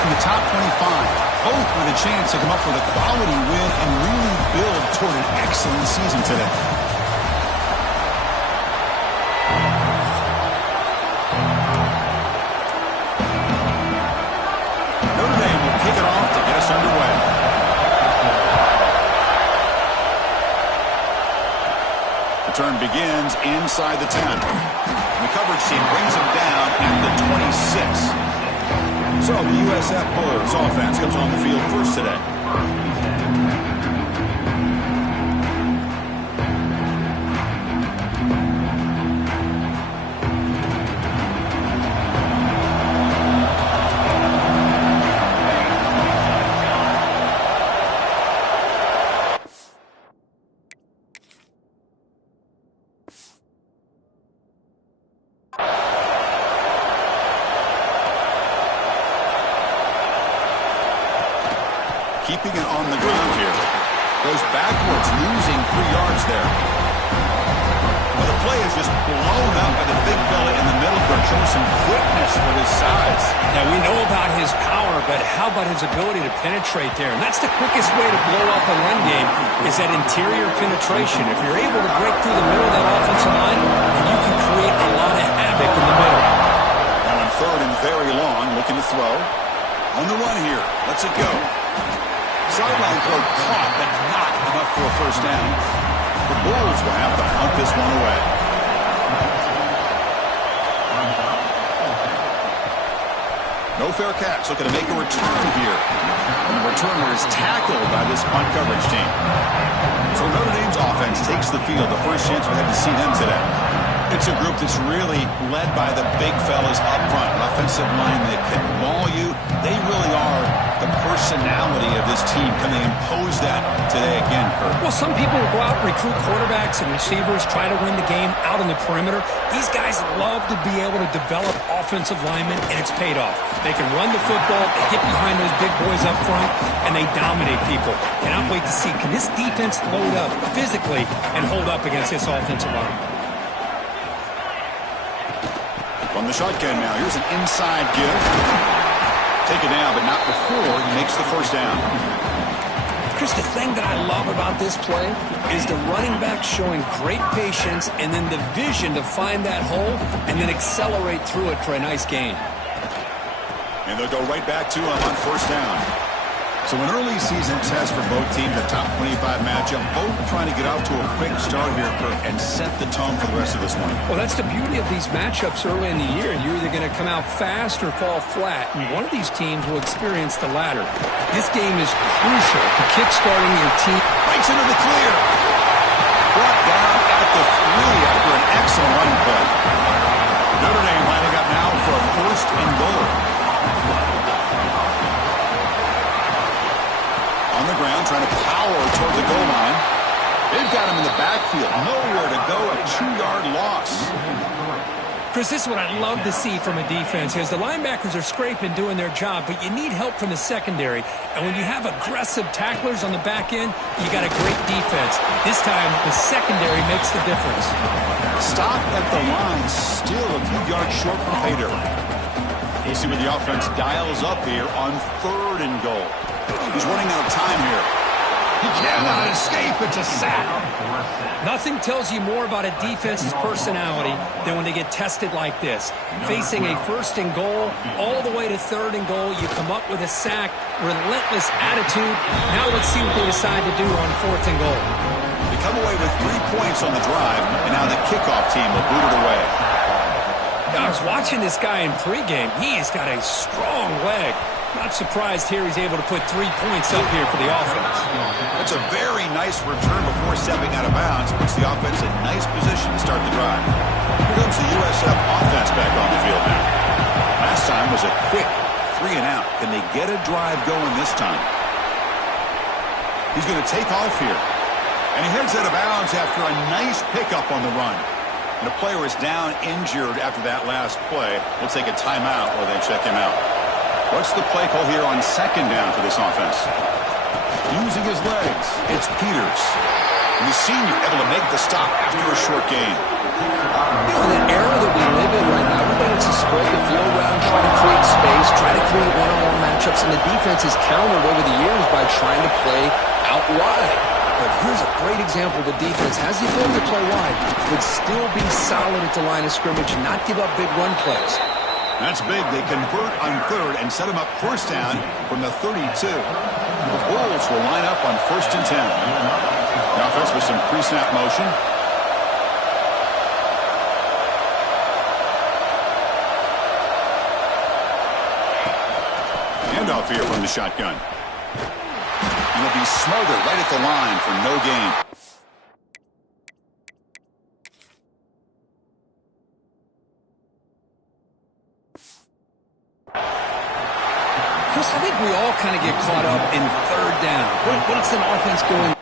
in the top 25. Both with a chance to come up with a quality win and really build toward an excellent season today. Notre Dame will kick it off to get us underway. The turn begins inside the 10. And the coverage team brings him down at the 26. So the USF Bulls offense comes on the field first today. Keeping it on the ground here. Goes backwards, losing 3 yards there. Well, the play is just blown up by the big fella in the middle for showing some quickness for his size. Now, we know about his power, but how about his ability to penetrate there? And that's the quickest way to blow up a run game is that interior penetration. If you're able to break through the middle of that offensive line, then you can create a lot of havoc in the middle. Now on third and very long, looking to throw. On the run here. Let's it go. Sideline throw caught, but not enough for a first down. The Bulls will have to hunt this one away. No fair catch. Looking to make a return here. And the returner is tackled by this punt coverage team. So Notre Dame's offense takes the field. The first chance we had to see them today. It's a group that's really led by the big fellas up front. An offensive line that can maul you. They really are the personality of this team. Can they impose that today again, Kurt? Well, some people will go out and recruit quarterbacks and receivers, try to win the game out on the perimeter. These guys love to be able to develop offensive linemen, and it's paid off. They can run the football, they get behind those big boys up front, and they dominate people. Cannot wait to see, can this defense load up physically and hold up against this offensive line? From the shotgun now, here's an inside give. Take it down, but not before he makes the first down. Chris, the thing that I love about this play is the running back showing great patience and then the vision to find that hole and then accelerate through it for a nice gain. And they'll go right back to him on first down. So an early season test for both teams, a top 25 matchup. Both trying to get out to a quick start here, Kurt, and set the tone for the rest of this one. Well, that's the beauty of these matchups early in the year. You're either going to come out fast or fall flat, and one of these teams will experience the latter. This game is crucial to kick-starting your team. Breaks into the clear. Brought down at the 3 after an excellent running play. Notre Dame lining up now for a first and goal. On the ground, trying to power toward the goal line. They've got him in the backfield. Nowhere to go, a 2-yard loss. Chris, this is what I love to see from a defense is the linebackers are scraping, doing their job, but you need help from the secondary. And when you have aggressive tacklers on the back end, you got a great defense. This time, the secondary makes the difference. Stop at the line, still a few yards short from pay dirt. We'll see what the offense dials up here on third and goal. He's running out of time here. He cannot escape. It's a sack. Nothing tells you more about a defense's personality than when they get tested like this. Facing a first and goal, all the way to third and goal, you come up with a sack, relentless attitude. Now let's see what they decide to do on fourth and goal. They come away with 3 points on the drive, and now the kickoff team will boot it away. I was watching this guy in pregame. He has got a strong leg. Not surprised here he's able to put 3 points up here for the offense. That's a very nice return before stepping out of bounds. Puts the offense in nice position to start the drive. Here comes the USF offense back on the field now. Last time was a quick 3 and out. Can they get a drive going this time? He's going to take off here. And he heads out of bounds after a nice pickup on the run. And the player is down injured after that last play. We'll take a timeout while they check him out. What's the play call here on second down for this offense? Using his legs, it's Peters. And the senior able to make the stop after a short gain. You know, in that era that we live in right now, everybody wants to spread the field around, try to create space, try to create one-on-one matchups. matchups, and the defense has countered over the years by trying to play out wide. But here's a great example. The defense has the ability to play wide, but still be solid at the line of scrimmage and not give up big run plays. That's big. They convert on third and set them up first down from the 32. The Bulls will line up on 1st and 10. The offense with some pre-snap motion. Handoff here from the shotgun. And it'll be smothered right at the line for no gain. Chris, I think we all kind of get caught up in third down. What's an offense going?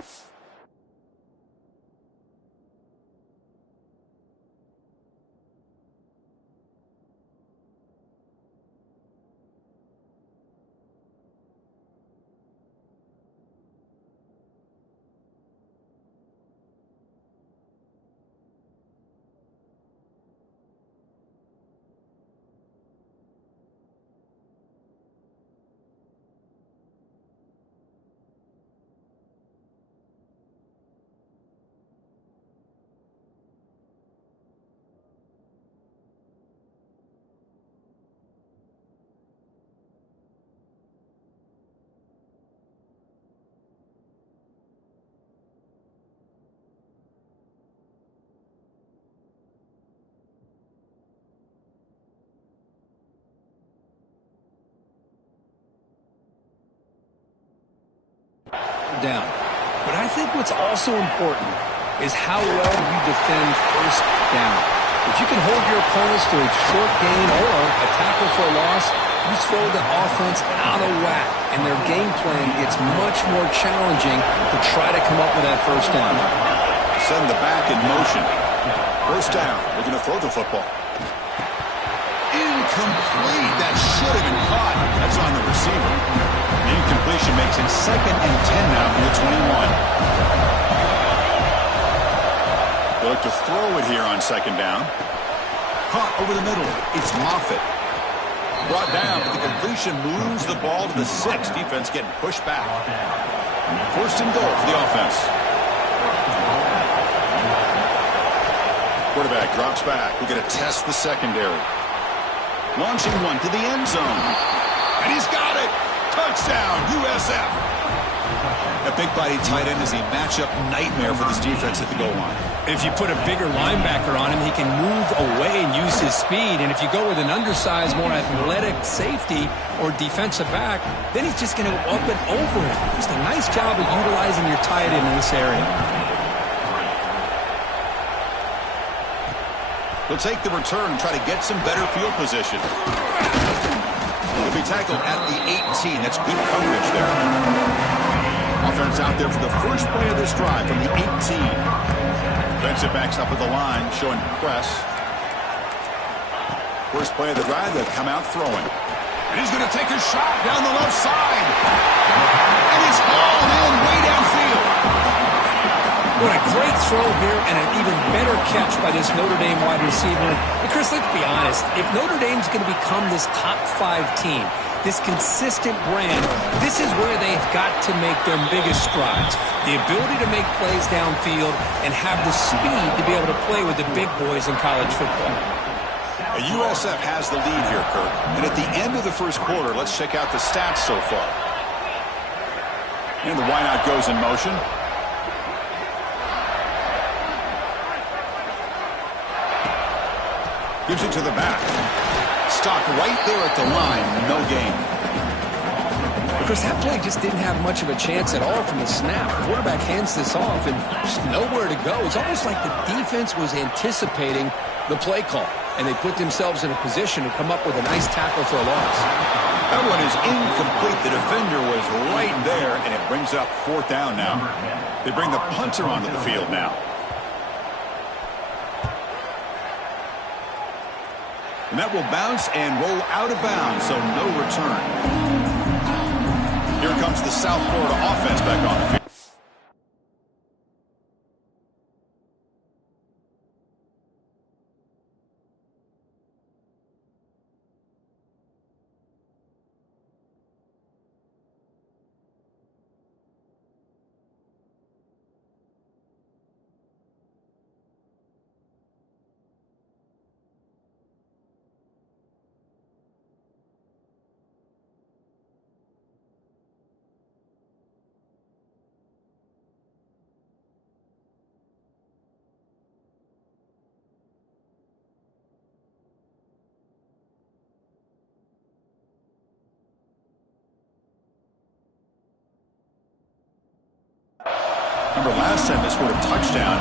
Down. But I think what's also important is how well you defend first down. If you can hold your opponents to a short gain or a tackle for a loss, you throw the offense out of whack, and their game plan gets much more challenging to try to come up with that first down. Send the back in motion. First down. They're going to throw the football. Incomplete. That should have been caught. That's on the receiver. The incompletion makes it 2nd and 10 now from the 21. They look to throw it here on 2nd down. Caught over the middle. It's Moffitt. Brought down, but the completion moves the ball to the 6. Defense getting pushed back. 1st and goal for the offense. Quarterback drops back. We're going to test the secondary. Launching one to the end zone. And he's got it. Touchdown, USF. A big-body tight end is a matchup nightmare for this defense at the goal line. If you put a bigger linebacker on him, he can move away and use his speed. And if you go with an undersized, more athletic safety or defensive back, then he's just going to go up and over him. Just a nice job of utilizing your tight end in this area. They'll take the return and try to get some better field position. He'll be tackled at the 18. That's good coverage there. Offense out there for the first play of this drive from the 18. Defensive backs up at the line, showing press. First play of the drive, they'll come out throwing. And he's going to take a shot down the left side. And he's hauled in way downfield. What a great throw here and an even better catch by this Notre Dame wide receiver. And Chris, let's be honest. If Notre Dame's going to become this top 5 team, this consistent brand, this is where they've got to make their biggest strides. The ability to make plays downfield and have the speed to be able to play with the big boys in college football. USF has the lead here, Kirk. And at the end of the first quarter, let's check out the stats so far. And the wideout goes in motion. Gives it to the back. Stopped right there at the line. No gain. Chris, that play just didn't have much of a chance at all from the snap. The quarterback hands this off and just nowhere to go. It's almost like the defense was anticipating the play call, and they put themselves in a position to come up with a nice tackle for a loss. That one is incomplete. The defender was right there, and it brings up 4th down now. They bring the punter onto the field now. And that will bounce and roll out of bounds, so no return. Here comes the South Florida offense back on the field. Remember, last time they scored a touchdown.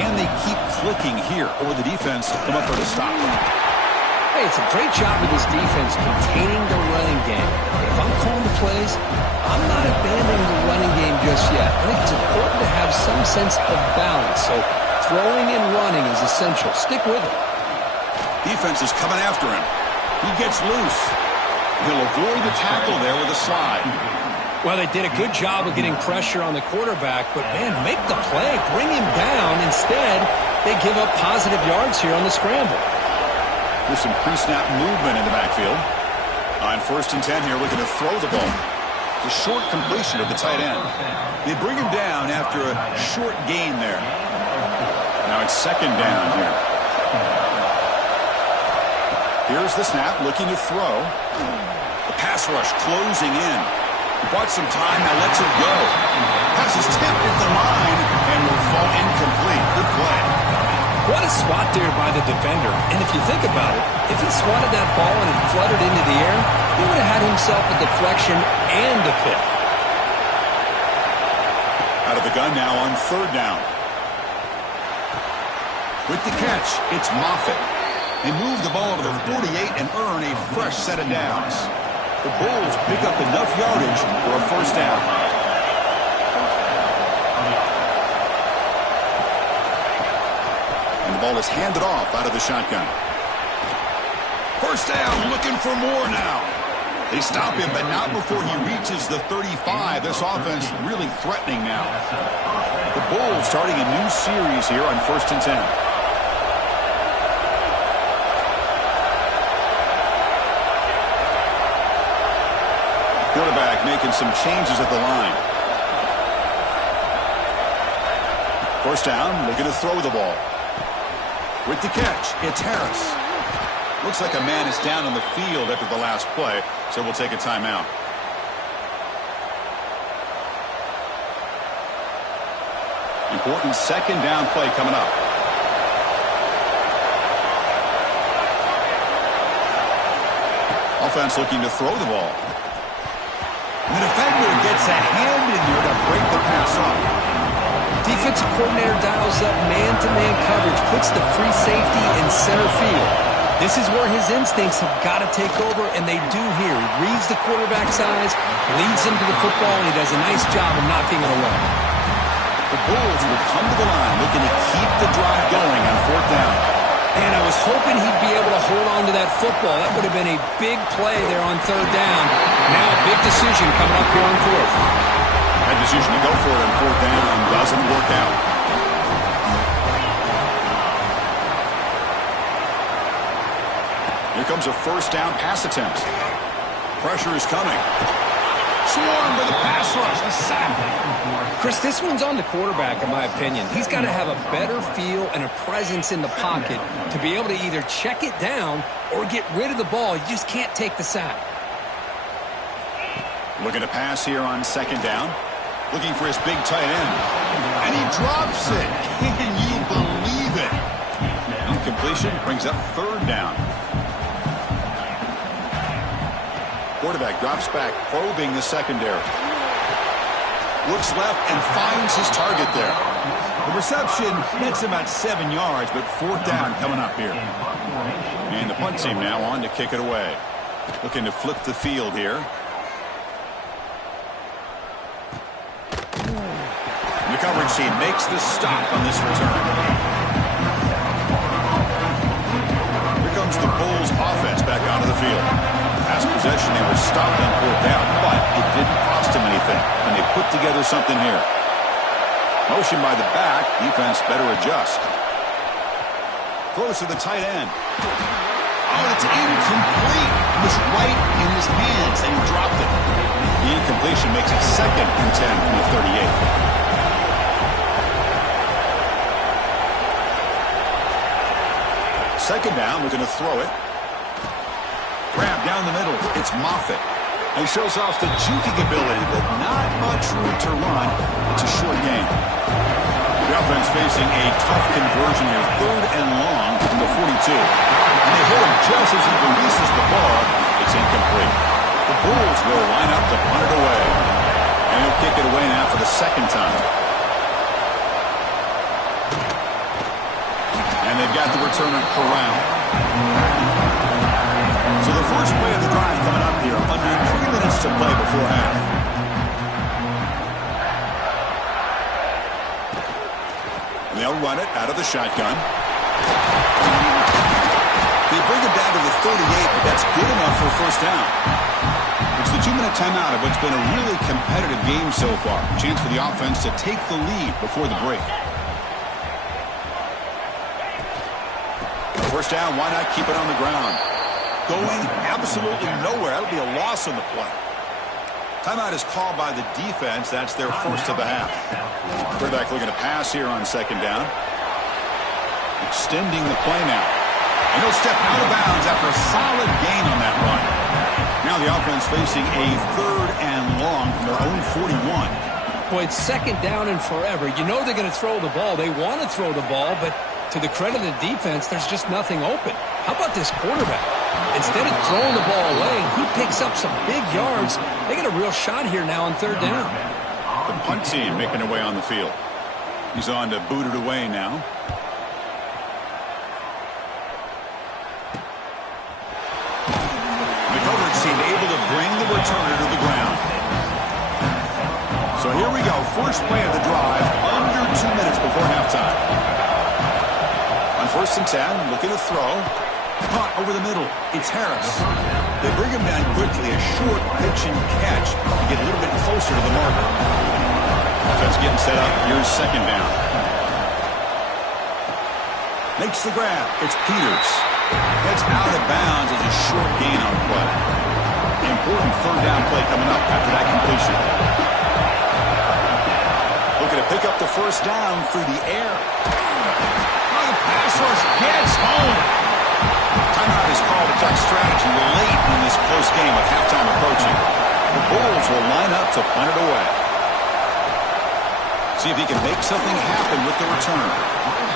Can they keep clicking here, or will the defense come up there to stop them? Hey, it's a great job of this defense containing the running game. But if I'm calling the plays, I'm not abandoning the running game just yet. I think it's important to have some sense of balance. So throwing and running is essential. Stick with it. Defense is coming after him. He gets loose. He'll avoid the tackle there with a slide. Well, they did a good job of getting pressure on the quarterback, but, man, make the play. Bring him down. Instead, they give up positive yards here on the scramble. There's some pre-snap movement in the backfield. On 1st and 10 here, looking to throw the ball. It's a short completion of the tight end. They bring him down after a short gain there. Now it's 2nd down here. Here's the snap, looking to throw. The pass rush closing in. Bought some time, now lets it go. Pass is tipped at the line and will fall incomplete. Good play. What a spot there by the defender. And if you think about it, if he swatted that ball and it fluttered into the air, he would have had himself a deflection and a pick. Out of the gun now on 3rd down. With the catch, it's Moffitt. They move the ball to the 48 and earn a fresh set of downs. The Bulls pick up enough yardage for a 1st down. And the ball is handed off out of the shotgun. 1st down, looking for more now. They stop him, but not before he reaches the 35. This offense really threatening now. The Bulls starting a new series here on 1st and 10. Quarterback making some changes at the line. 1st down, looking to throw the ball. With the catch, it's Harris. Looks like a man is down on the field after the last play, so we'll take a timeout. Important 2nd down play coming up. Offense looking to throw the ball. The defender gets a hand in there to break the pass off. Defensive coordinator dials up man-to-man coverage, puts the free safety in center field. This is where his instincts have got to take over, and they do here. He reads the quarterback's eyes, leads him to the football, and he does a nice job of knocking it away. The Bulls will come to the line looking to keep the drive going on 4th down. And I was hoping he'd be able to hold on to that football. That would have been a big play there on 3rd down. Now a big decision coming up here on 4th. That decision to go for it on 4th down doesn't work out. Here comes a 1st down pass attempt. Pressure is coming. Swarmed by the pass rush. The sack. Chris, this one's on the quarterback, in my opinion. He's got to have a better feel and a presence in the pocket to be able to either check it down or get rid of the ball. You just can't take the sack. Looking to pass here on 2nd down. Looking for his big tight end. And he drops it. Can you believe it? Incompletion brings up 3rd down. Quarterback drops back, probing the secondary. Looks left and finds his target there. The reception nets about 7 yards, but 4th down coming up here. And the punt team now on to kick it away. Looking to flip the field here. The coverage team makes the stop on this return. Here comes the Bulls offense back onto the field. Past possession, they were stopped on 4th down, but it didn't cost them anything, and they put together something here. Motion by the back, defense better adjust. Throws to the tight end. Oh, it's incomplete. It was right in his hands, and he dropped it. The incompletion makes it 2nd and 10 from the 38. Second down, we're going to throw it. Grab down the middle. It's Moffitt. He shows off the juking ability, but not much room to run. It's a short game. The offense facing a tough conversion here. 3rd and long from the 42. And they hit him just as he releases the ball. It's incomplete. The Bulls will line up to punt it away. And he'll kick it away now for the 2nd time. And they've got the returner corralled. So the first play of the drive coming up here. Under 3 minutes to play before half. And they'll run it out of the shotgun. They bring it down to the 38, but that's good enough for a first down. It's the 2-minute timeout of what's been a really competitive game so far. Chance for the offense to take the lead before the break. First down, why not keep it on the ground? Going absolutely nowhere. That'll be a loss on the play. Timeout is called by the defense. That's their first of the half. Quarterback looking to pass here on second down. Extending the play now. And he'll step out of bounds after a solid gain on that run. Now the offense facing a 3rd and long from their own 41. Boy, it's second down and forever. You know they're going to throw the ball. They want to throw the ball, but to the credit of the defense, there's just nothing open. How about this quarterback? Instead of throwing the ball away, he picks up some big yards. They got a real shot here now on third down. The punt team making their way on the field. He's on to boot it away now. The coverage team able to bring the returner to the ground. So here we go. First play of the drive under 2 minutes before halftime. On 1st and 10, looking to throw. Caught over the middle. It's Harris. They bring him down quickly. A short pitch and catch to get a little bit closer to the marker. Offense getting set up. Here's second down. Makes the grab. It's Peters. Heads out of bounds as a short gain on the play. The important third down play coming up after that completion. Looking to pick up the first down through the air. Oh, the pass rush gets home. Timeout is called to talk strategy late in this close game with halftime approaching. The Bulls will line up to punt it away. See if he can make something happen with the returner.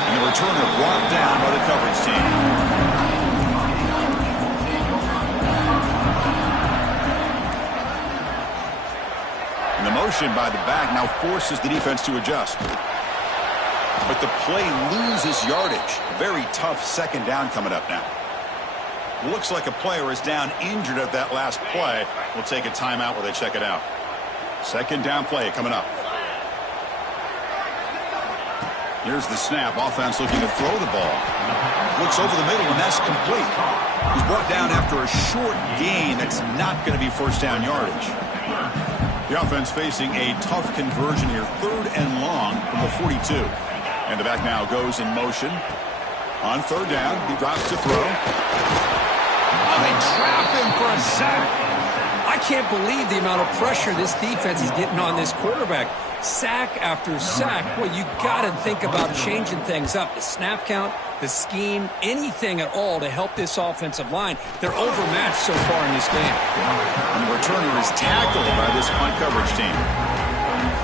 And the returner brought down by the coverage team. And the motion by the back now forces the defense to adjust. But the play loses yardage. Very tough second down coming up now. Looks like a player is down injured at that last play. We'll take a timeout while they check it out. Second down play coming up. Here's the snap. Offense looking to throw the ball. Looks over the middle, and that's complete. He's brought down after a short gain. That's not going to be first down yardage. The offense facing a tough conversion here. 3rd and long from the 42. And the back now goes in motion. On third down, he drops to throw. Oh, they trap him for a sack. I can't believe the amount of pressure this defense is getting on this quarterback. Sack after sack. Boy, you got to think about changing things up. The snap count, the scheme, anything at all to help this offensive line. They're overmatched so far in this game. And the returner is tackled by this punt coverage team.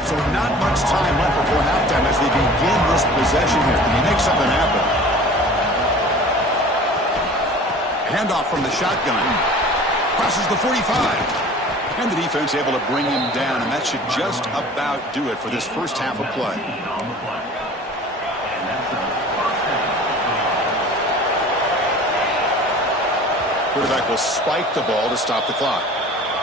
So not much time left before halftime as they begin this possession here. Can they make something happen? Handoff from the shotgun. Crosses the 45. And the defense able to bring him down, and that should just about do it for this first half of play. Quarterback will spike the ball to stop the clock.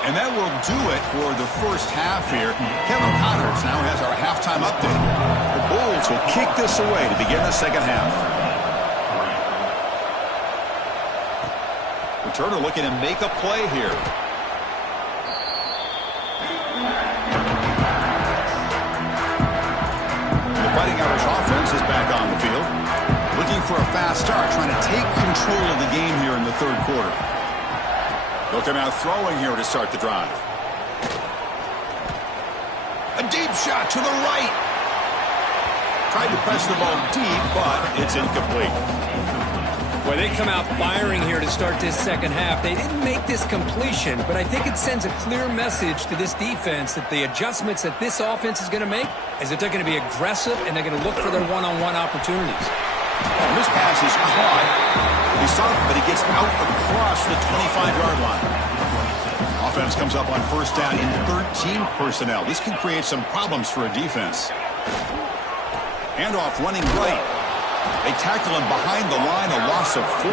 And that will do it for the first half here. Kevin Connors now has our halftime update. The Bulls will kick this away to begin the second half. Returner looking to make a play here. The Fighting Irish offense is back on the field. Looking for a fast start, trying to take control of the game here in the third quarter. They'll come out throwing here to start the drive. A deep shot to the right. Tried to press the ball deep, but it's incomplete. Well, they come out firing here to start this second half. They didn't make this completion, but I think it sends a clear message to this defense that the adjustments that this offense is going to make is that they're going to be aggressive and they're going to look for their one-on-one opportunities. And this pass is caught. He saw it, but he gets out across the 25-yard line. Offense comes up on first down in 13 personnel. This can create some problems for a defense. Handoff running right. They tackle him behind the line, a loss of 4.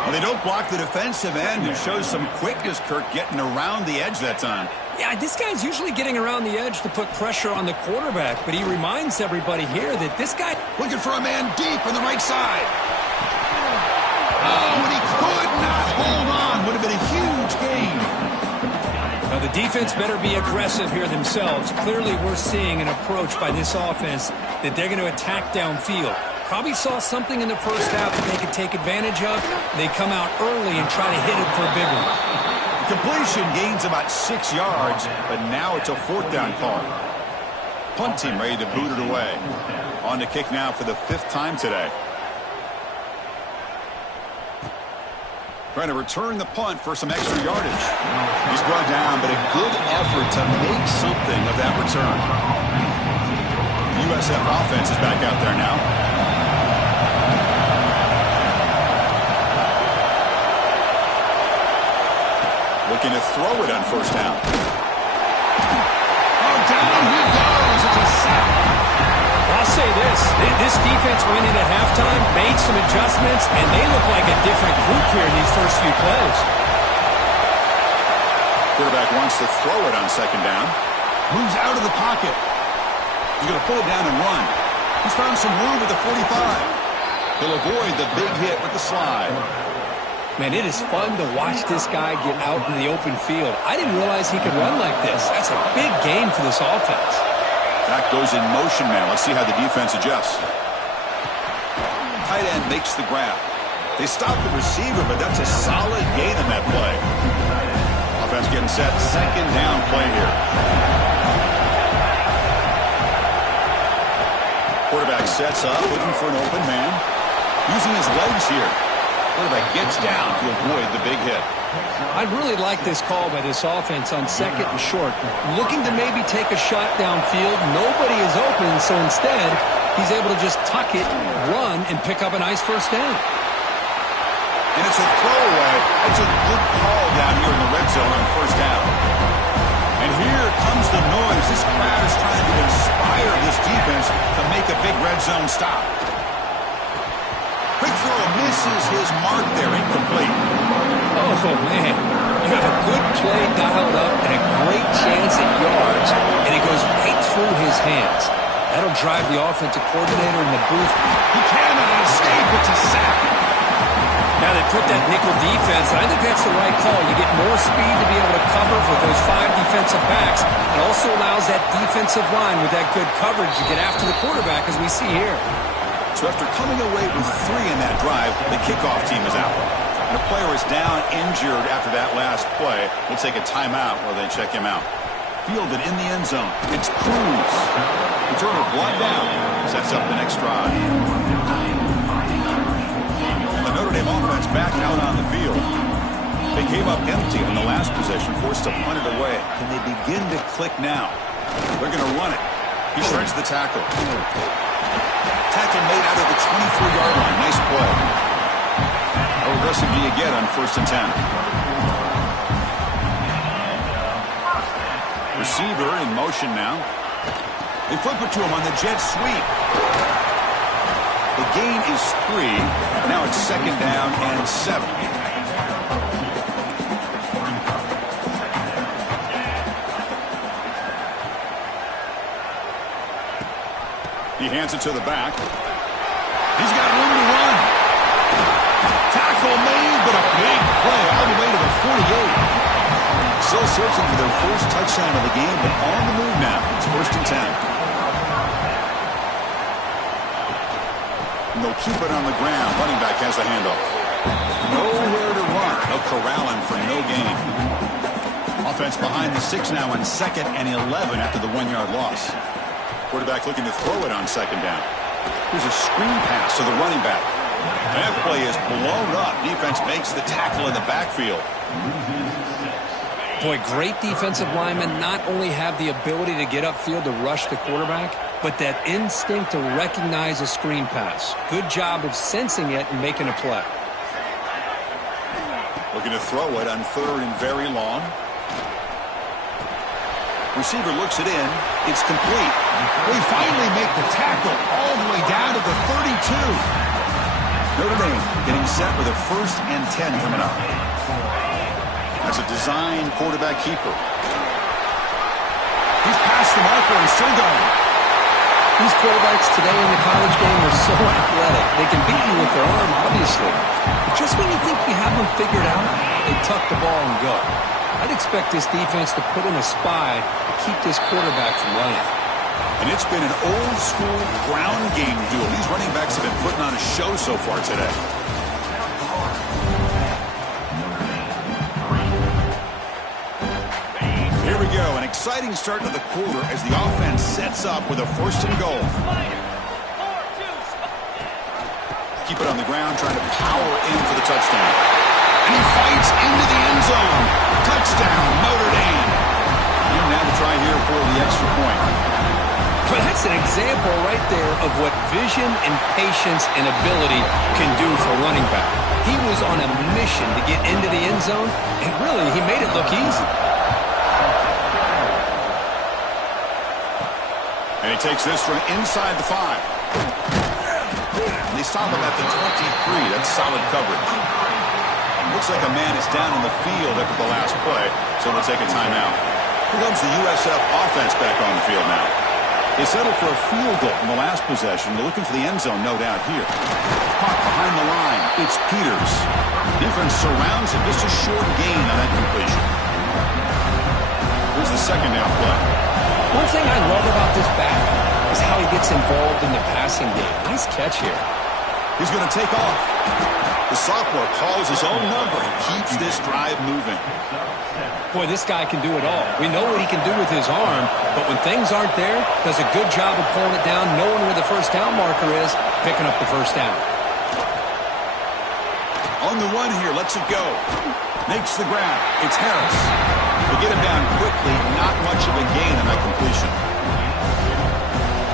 Well, they don't block the defensive end, who shows some quickness, Kirk, getting around the edge that time. Yeah, this guy's usually getting around the edge to put pressure on the quarterback, but he reminds everybody here that this guy... Looking for a man deep on the right side. Oh, and he could not hold on. Would have been a huge gain. Now, the defense better be aggressive here themselves. Clearly, we're seeing an approach by this offense that they're going to attack downfield. Probably saw something in the first half that they could take advantage of. They come out early and try to hit it for a big one. Completion gains about 6 yards, but now it's a 4th down call. Punt team ready to boot it away. On to kick now for the 5th time today. Trying to return the punt for some extra yardage. He's brought down, but a good effort to make something of that return. The USF offense is back out there now. Looking to throw it on 1st down. Oh, down he goes. It's a sack. I'll say this defense went in at halftime, made some adjustments, and they look like a different group here in these first few plays. Quarterback wants to throw it on 2nd down. Moves out of the pocket. He's going to pull it down and run. He's found some room at the 45. He'll avoid the big hit with the slide. Man, it is fun to watch this guy get out in the open field. I didn't realize he could run like this. That's a big game for this offense. Back goes in motion now. Let's see how the defense adjusts. Tight end makes the grab. They stop the receiver, but that's a solid gain in that play. Offense getting set. 2nd down play here. Quarterback sets up, looking for an open man. Using his legs here. Quarterback gets down to avoid the big hit. I really like this call by this offense on 2nd and short. Looking to maybe take a shot downfield. Nobody is open, so instead, he's able to just tuck it, run, and pick up a nice 1st down. And it's a throwaway. That's a good call down here in the red zone on 1st down. And here comes the noise. This crowd is trying to inspire this defense to make a big red zone stop. Quick throw misses his mark there, incomplete. Oh, man. You have a good play dialed up and a great chance at yards, and it goes right through his hands. That'll drive the offensive coordinator in the booth. He cannot escape. It's a sack. Now they put that nickel defense, and I think that's the right call. You get more speed to be able to cover for those 5 defensive backs. It also allows that defensive line with that good coverage to get after the quarterback, as we see here. So after coming away with 3 in that drive, the kickoff team is out. And the player is down, injured after that last play. We'll take a timeout while they check him out. Fielded in the end zone. It's Cruz. Returner brought down. Sets up the next drive. The Notre Dame offense back out on the field. They came up empty in the last possession, forced to punt it away. Can they begin to click now? They're going to run it. He shreds the tackle. Tackle made out of the 23-yard line. Nice play. How aggressive do you get on 1st and 10? Receiver in motion now. They flip it to him on the jet sweep. The gain is 3. Now it's 2nd down and 7. He hands it to the back. He's got room to run. Tackle made, but a big play all the way to the 48. Still searching for their first touchdown of the game, but on the move now. It's 1st and 10. And they'll keep it on the ground. Running back has the handoff. Nowhere to run. They'll corral him for no gain. Offense behind the 6 now on 2nd and 11 after the 1-yard loss. Quarterback looking to throw it on 2nd down. Here's a screen pass to the running back. That play is blown up. Defense makes the tackle in the backfield. Boy, great defensive linemen not only have the ability to get upfield to rush the quarterback, but that instinct to recognize a screen pass. Good job of sensing it and making a play. Looking to throw it on 3rd and very long. Receiver looks it in. It's complete. We finally make the tackle all the way down to the 32. Notre Dame getting set with a 1st and 10 coming up. That's a design quarterback keeper. He's past the marker and still going. These quarterbacks today in the college game are so athletic. They can beat you with their arm, obviously. But just when you think you have them figured out, they tuck the ball and go. I'd expect this defense to put in a spy to keep this quarterback from running. And it's been an old-school ground game duel. These running backs have been putting on a show so far today. Here we go. An exciting start to the quarter as the offense sets up with a 1st and goal. Keep it on the ground, trying to power in for the touchdown. And he fights into the end zone. Touchdown, Notre Dame. And now to try here for the extra point. But that's an example right there of what vision and patience and ability can do for running back. He was on a mission to get into the end zone, and really, he made it look easy. And he takes this from inside the 5. And they stop him at the 23. That's solid coverage. Looks like a man is down in the field after the last play, so we'll take a timeout. Here comes the USF offense back on the field now. They settled for a field goal in the last possession. They're looking for the end zone, no doubt, here. Caught behind the line. It's Peters. Defense surrounds him. Just a short gain on that completion. Here's the second down play. One thing I love about this back is how he gets involved in the passing game. Nice catch here. He's going to take off. The sophomore calls his own number and keeps this drive moving. Boy, this guy can do it all. We know what he can do with his arm, but when things aren't there, does a good job of pulling it down, knowing where the first down marker is, picking up the first down. On the run here, lets it go. Makes the grab. It's Harris. They get him down quickly, not much of a gain on that completion.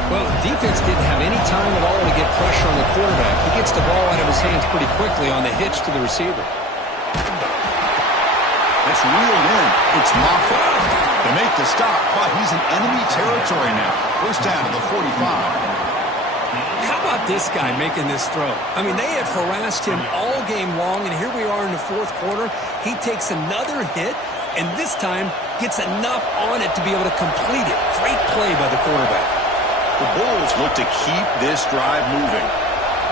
Well, defense didn't have any time at all to get pressure on the quarterback. He gets the ball out of his hands pretty quickly on the hitch to the receiver. That's reeled in. It's Moffitt. They make the stop, but he's in enemy territory now. First down to the 45. How about this guy making this throw? I mean, they have harassed him all game long, and here we are in the 4th quarter. He takes another hit, and this time gets enough on it to be able to complete it. Great play by the quarterback. The Bulls look to keep this drive moving.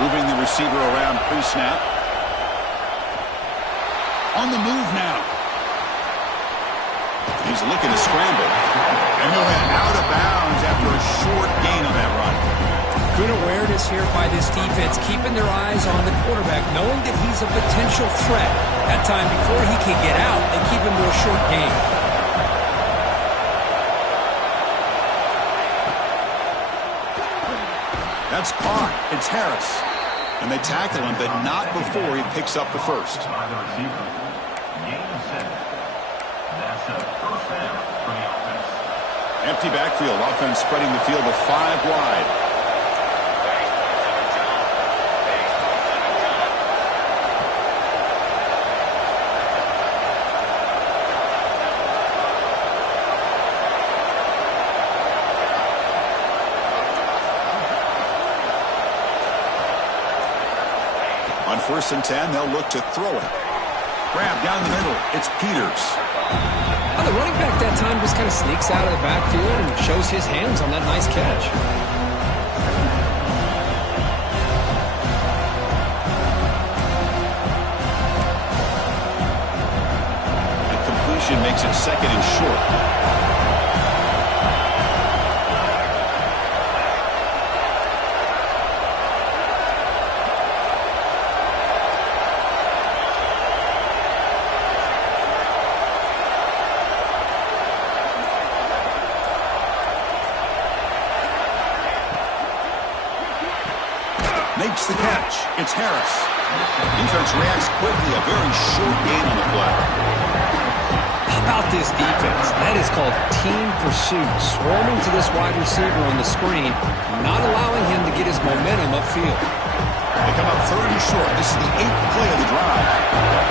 Moving the receiver around pre-snap. On the move now. He's looking to scramble. And he'll head out of bounds after a short gain on that run. Good awareness here by this defense, keeping their eyes on the quarterback, knowing that he's a potential threat. That time before he can get out, they keep him to a short gain. That's caught. It's Harris. And they tackle him, but not before he picks up the first. Empty backfield. Offense spreading the field to 5 wide. On 1st and 10, they'll look to throw it. Grab down the middle. It's Peters. Well, the running back that time just kind of sneaks out of the backfield and shows his hands on that nice catch. And completion makes it 2nd and short. Makes the catch. It's Harris. Defense reacts quickly. A very short gain on the play. How about this defense? That is called team pursuit. Swarming to this wide receiver on the screen, not allowing him to get his momentum upfield. They come up 3rd and short. This is the 8th play of the drive.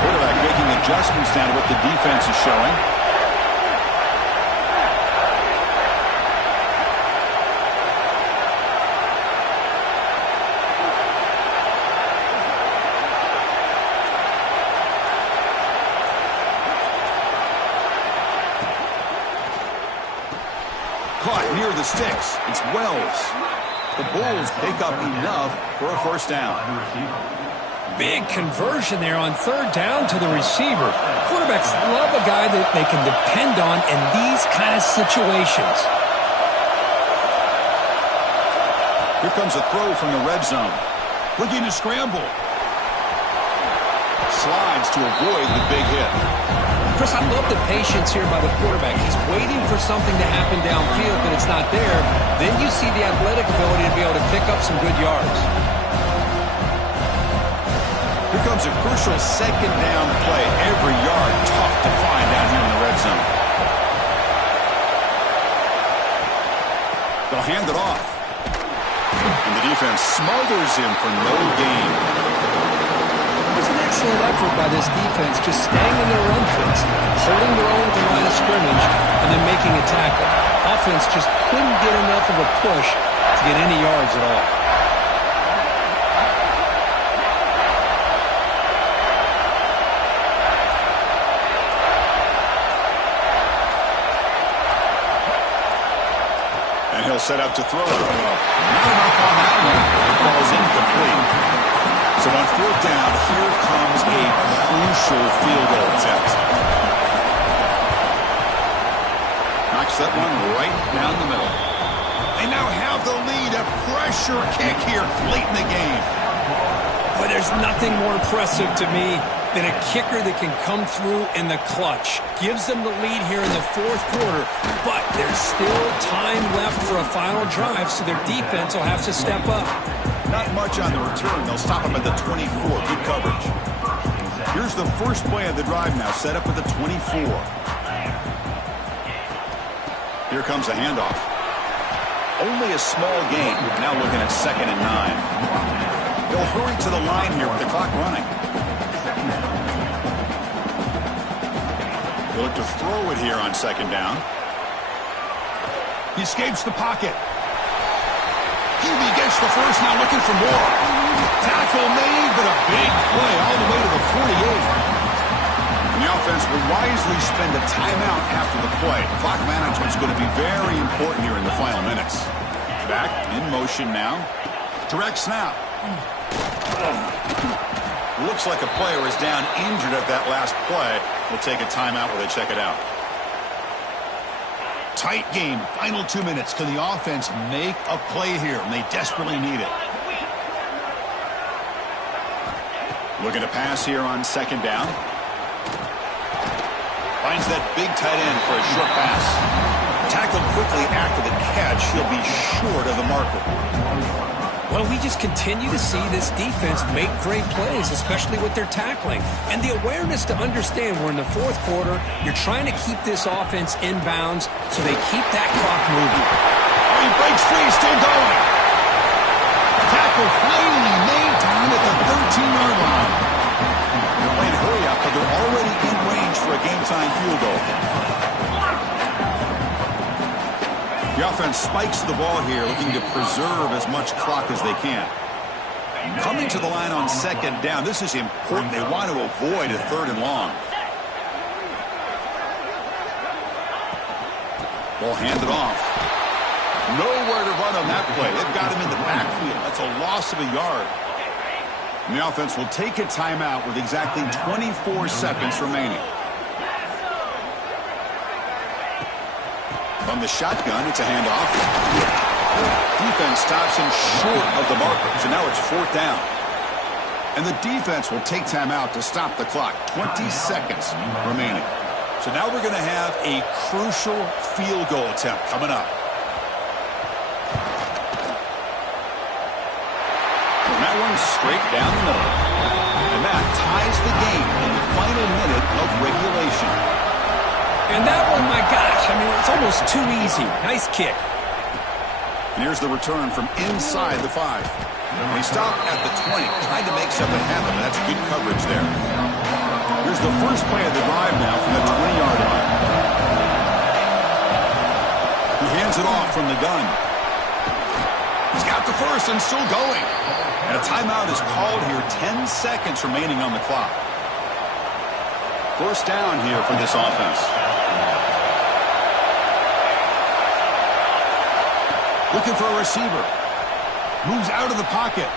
Quarterback making adjustments down to what the defense is showing. Caught near the sticks. It's Wells. The Bulls pick up enough for a first down. Big conversion there on third down to the receiver. Quarterbacks love a guy that they can depend on in these kind of situations. Here comes a throw from the red zone. Looking to scramble. Slides to avoid the big hit. Chris, I love the patience here by the quarterback. He's waiting for something to happen downfield, but it's not there. Then you see the athletic ability to be able to pick up some good yards. Here comes a crucial second down play. Every yard tough to find down here in the red zone. They'll hand it off. And the defense smothers him for no gain. It was an excellent effort by this defense, just staying in their run fits, holding their own at the line of scrimmage, and then making a tackle. Offense just couldn't get enough of a push to get any yards at all. And he'll set up to throw. Not enough on that one. It falls incomplete. So on fourth down, here comes a crucial field goal attempt. Knocks that one right down the middle. They now have the lead. A pressure kick here late in the game. But there's nothing more impressive to me than a kicker that can come through in the clutch. Gives them the lead here in the fourth quarter, but there's still time left for a final drive, so their defense will have to step up. Not much on the return. They'll stop him at the 24. Good coverage. Here's the first play of the drive now, set up at the 24. Here comes a handoff. Only a small gain. Now looking at 2nd and 9. They'll hurry to the line here with the clock running. They'll look to throw it here on 2nd down. He escapes the pocket. QB gets the first, now looking for more. Tackle made, but a big play all the way to the 48. And the offense will wisely spend a timeout after the play. Clock management is going to be very important here in the final minutes. Back in motion now. Direct snap. Looks like a player is down injured at that last play. We'll take a timeout while they check it out. Tight game, final 2 minutes. Can the offense make a play here? And they desperately need it. Looking to pass here on 2nd down. Finds that big tight end for a short pass. Tackled quickly after the catch. He'll be short of the marker. Well, we just continue to see this defense make great plays, especially with their tackling. And the awareness to understand we're in the fourth quarter, you're trying to keep this offense in bounds so they keep that clock moving. Oh, he breaks free, still going. Tackle finally made down at the 13-yard line. They're playing hurry up, but they're already in range for a game-time field goal. The offense spikes the ball here, looking to preserve as much clock as they can. Coming to the line on 2nd down. This is important. They want to avoid a 3rd and long. Ball handed off. Nowhere to run on that play. They've got him in the backfield. That's a loss of a yard. And the offense will take a timeout with exactly 24 seconds remaining. From the shotgun, it's a handoff. Defense stops him short of the marker, so now it's 4th down. And the defense will take timeout to stop the clock. 20 seconds remaining. So now we're going to have a crucial field goal attempt coming up. And that one's straight down the middle. And that ties the game in the final minute of regulation. And that one, my gosh, I mean, it's almost too easy. Nice kick. And here's the return from inside the 5. They stop at the 20, trying to make something happen, but that's good coverage there. Here's the first play of the drive now from the 20-yard line. He hands it off from the gun. He's got the first and still going. And a timeout is called here. 10 seconds remaining on the clock. First down here for this offense. Looking for a receiver. Moves out of the pocket.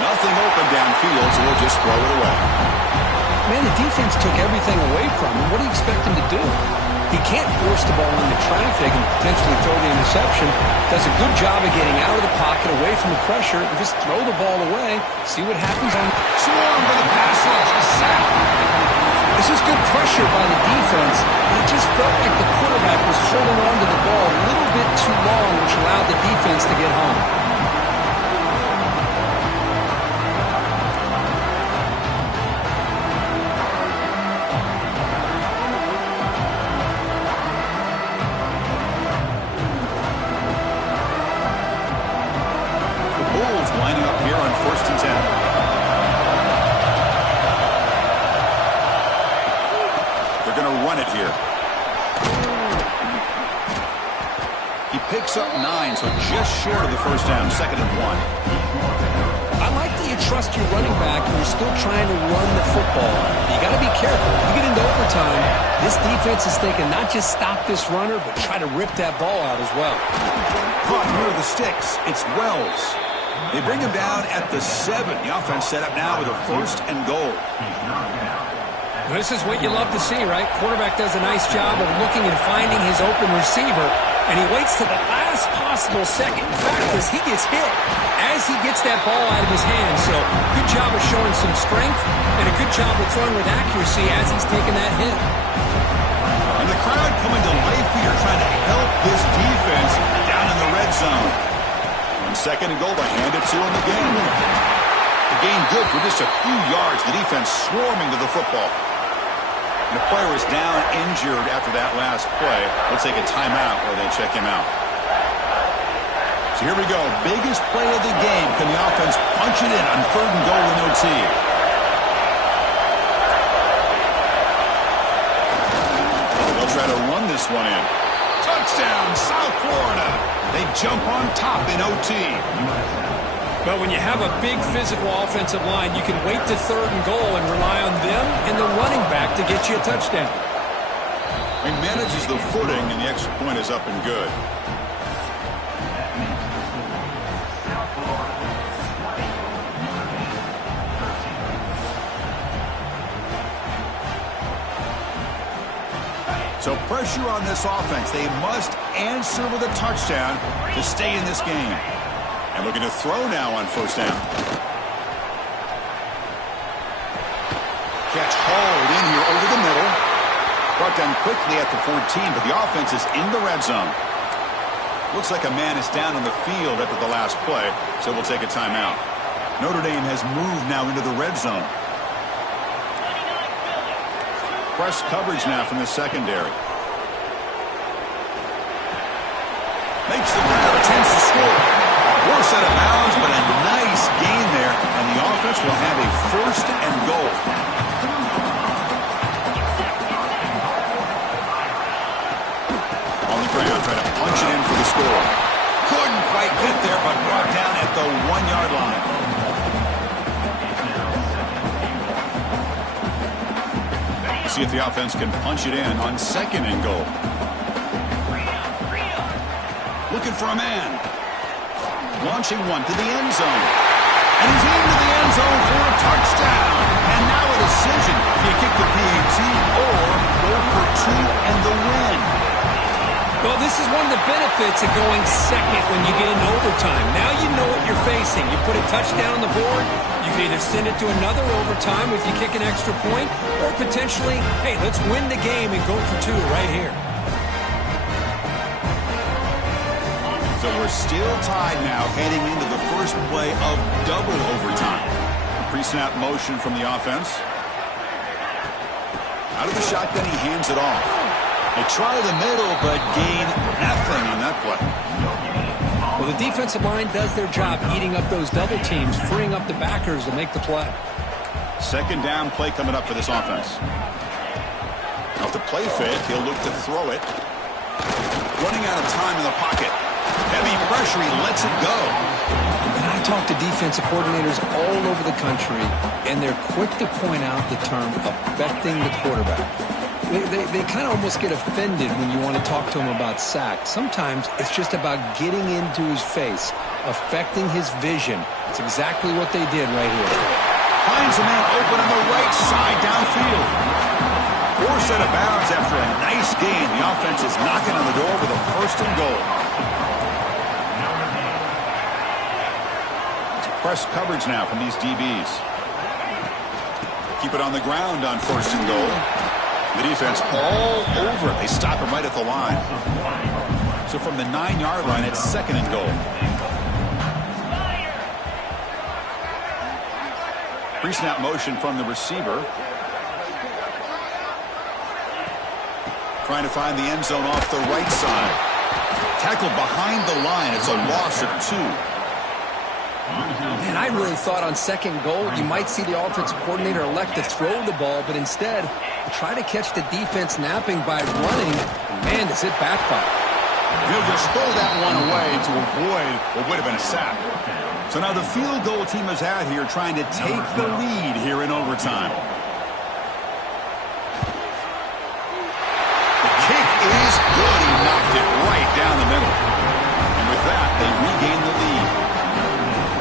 Nothing open downfield, so he'll just throw it away. Man, the defense took everything away from him. What do you expect him to do? He can't force the ball into traffic and potentially throw the interception. Does a good job of getting out of the pocket, away from the pressure, and just throw the ball away. See what happens on... Swarm for the pass rush. A sack. This is good pressure by the defense. It just felt like the quarterback was holding on to the ball a little bit too long, which allowed the defense to get home. The Bulls lining up here on 1st and 10. Going to run it here. He picks up 9, so just short of the first down. 2nd and 1. I like that you trust your running back and you're still trying to run the football. You got to be careful. You get into overtime, this defense is thinking not just stop this runner, but try to rip that ball out as well. Caught near the sticks. It's Wells. They bring him down at the 7. The offense set up now with a 1st and goal. This is what you love to see, right? Quarterback does a nice job of looking and finding his open receiver, and he waits to the last possible second. In fact, as he gets hit, as he gets that ball out of his hands. So, good job of showing some strength, and a good job of throwing with accuracy as he's taking that hit. And the crowd coming to life here, trying to help this defense down in the red zone. On 2nd and goal, they hand it to him again. The gain good for just a few yards. The defense swarming to the football. And the player is down injured after that last play. We'll take a timeout or they check him out. So here we go. Biggest play of the game. Can the offense punch it in on 3rd and goal in OT? They'll try to run this one in. Touchdown, South Florida. They jump on top in OT. But when you have a big physical offensive line, you can wait to 3rd and goal and rely on them and the running back to get you a touchdown. He manages the footing, and the extra point is up and good. So pressure on this offense. They must answer with a touchdown to stay in this game. And looking to throw now on 1st down. Catch hauled in here over the middle. Brought down quickly at the 14, but the offense is in the red zone. Looks like a man is down on the field after the last play, so we'll take a timeout. Notre Dame has moved now into the red zone. Press coverage now from the secondary. Makes the grab, attempts to score. Force out of bounds, but a nice gain there, and the offense will have a 1st and goal. On the ground, trying to punch it in for the score. Couldn't quite get there, but brought down at the 1-yard line. See if the offense can punch it in on 2nd and goal. Looking for a man. Launching one to the end zone. And he's into the end zone for a touchdown. And now a decision. Do you kick the PAT or go for 2 and the win? Well, this is one of the benefits of going second when you get into overtime. Now you know what you're facing. You put a touchdown on the board, you can either send it to another overtime if you kick an extra point, or potentially, hey, let's win the game and go for 2 right here. So we're still tied now heading into the first play of double overtime. Pre-snap motion from the offense. Out of the shotgun, he hands it off. They try the middle, but gain nothing on that play. Well, the defensive line does their job eating up those double teams, freeing up the backers to make the play. 2nd down play coming up for this offense. Off the play fake, he'll look to throw it. Running out of time in the pocket. Heavy pressure, he lets it go. And I talk to defensive coordinators all over the country, and they're quick to point out the term affecting the quarterback. They kind of almost get offended when you want to talk to them about sacks. Sometimes it's just about getting into his face, affecting his vision. It's exactly what they did right here. Finds a man open on the right side downfield. Forced out of bounds after a nice gain. The offense is knocking on the door with a 1st and goal. It's press coverage now from these DBs. Keep it on the ground on 1st and goal. The defense all over it. They stop him right at the line. So from the 9-yard line, it's 2nd and goal. Pre-snap motion from the receiver. Trying to find the end zone off the right side. Tackled behind the line. It's a loss of 2. Man, I really thought on 2nd goal you might see the offensive coordinator elect to throw the ball, but instead try to catch the defense napping by running. And man, does it backfire. He'll just throw that one away to avoid what would have been a sack. So now the field goal team is out here trying to take the lead here in overtime. The kick is good. He knocked it right down the middle. And with that, they regain the lead.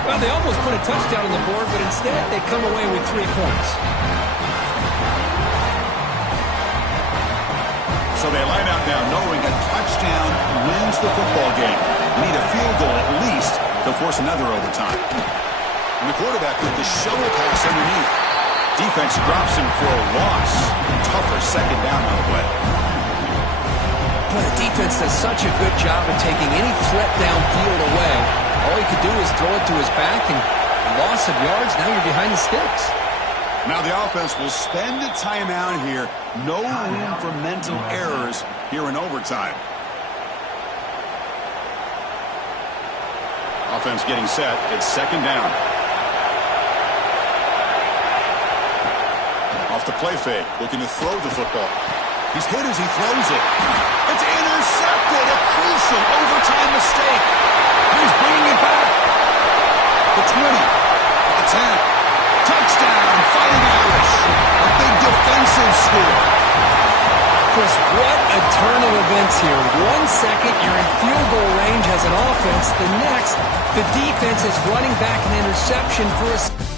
Well, they almost put a touchdown on the board, but instead they come away with 3 points. So they line out now knowing a touchdown wins the football game. We need a field goal at least to force another overtime. And the quarterback with the shovel pass underneath. Defense drops him for a loss. Tougher 2nd down on the play. Boy, the defense does such a good job of taking any threat downfield away. All he could do is throw it to his back, and loss of yards, now you're behind the sticks. Now the offense will spend a timeout here. No room for mental errors here in overtime. Offense getting set. It's 2nd down. Off the play fake. Looking to throw the football. He's hit as he throws it. It's intercepted. A crucial overtime mistake. He's bringing it back. The 20. The 10. Touchdown, Fighting Irish. A big defensive score. Chris, what a turn of events here. 1 second, you're in field goal range as an offense. The next, the defense is running back an interception for a...